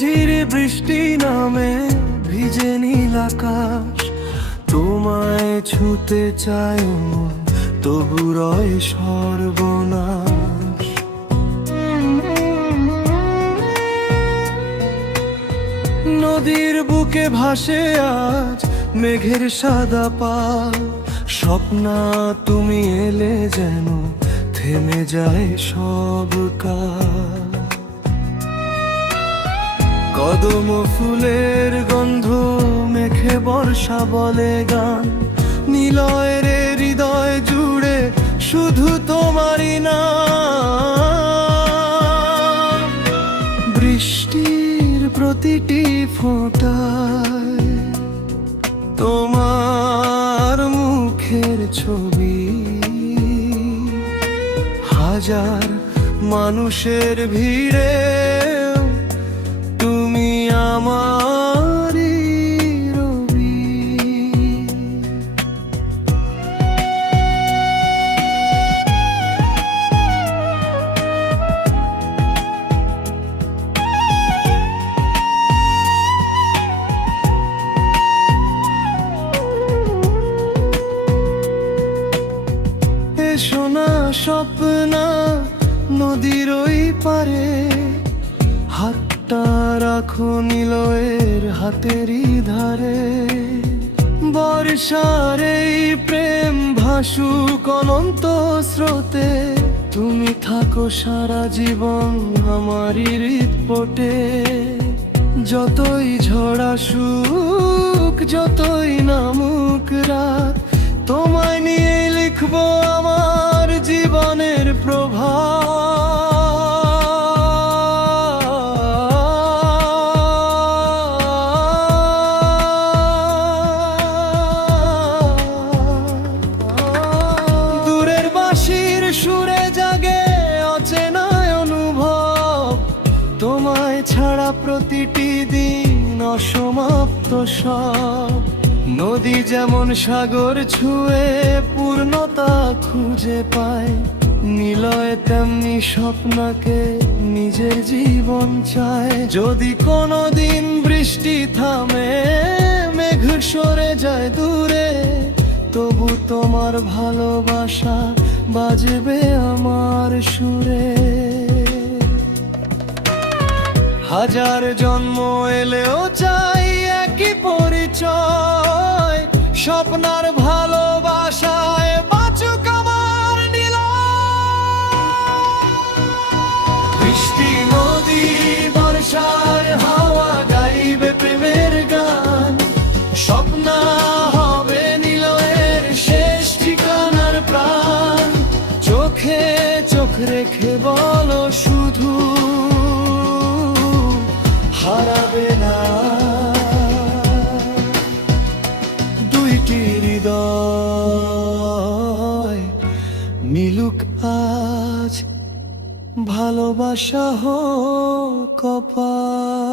ঝিরিঝিরি বৃষ্টি নামে ভিজে নীল আকাশ, তোমায় ছুতে চায় মন, তবু রয় সর্বনাশ। নদীর বুকে ভাসে আজ মেঘের সাদা পাল, স্বপ্না তুমি এলে যেন থেমে যায় সব কাল। কদম ফুলের গন্ধ মেখে বর্ষা বলে গান, নিলয়ের হৃদয় জুড়ে শুধু তোমারই নাম। বৃষ্টির প্রতিটি ফোঁটায় তোমার মুখের ছবি, হাজার মানুষের ভিড়ে তুমি আমারই রবি। এসো না স্বপ্না নদীর ওই পারে, হাতটা রাখো নিলয়ের হাতেরই ধারে। বর্ষার এই প্রেম ভাসুক অনন্ত স্রোতে, তুমি থাকো সারা জীবন আমারই হৃৎপটে। যতই ঝড় আসুক, যতই নামুক রাত, তোমায় নিয়ে লিখবো আমার জীবনের প্রভাত। দূরের বাঁশির সুরে জাগে অচেনায় অনুভব, তোমায় ছাড়া প্রতিটি দিন অসমাপ্ত সব। নদী যেমন সাগর ছুঁয়ে পূর্ণতা খুঁজে পায়, নিলয় তেমনি স্বপ্নাকে নিজের জীবন চায়। যদি কোনোদিন বৃষ্টি থামে, মেঘ সরে যায় দূরে, তবু তোমার ভালোবাসা বাজবে আমার সুরে। হাজার জন্ম এলেও চাই একই পরিচয়, স্বপ্নার ভালোবাসায় বাঁচুক আমার নিলয়। বৃষ্টি নদী বর্ষার হাওয়া গাইবে প্রেমের গান, স্বপ্না হবে নিলয়ের শেষ ঠিকানার প্রাণ। চোখে চোখ রেখে বলো শুধু, হারাবে না দুইটি হৃদয়। মিলুক আজ ভালোবাসা হোক কপাল।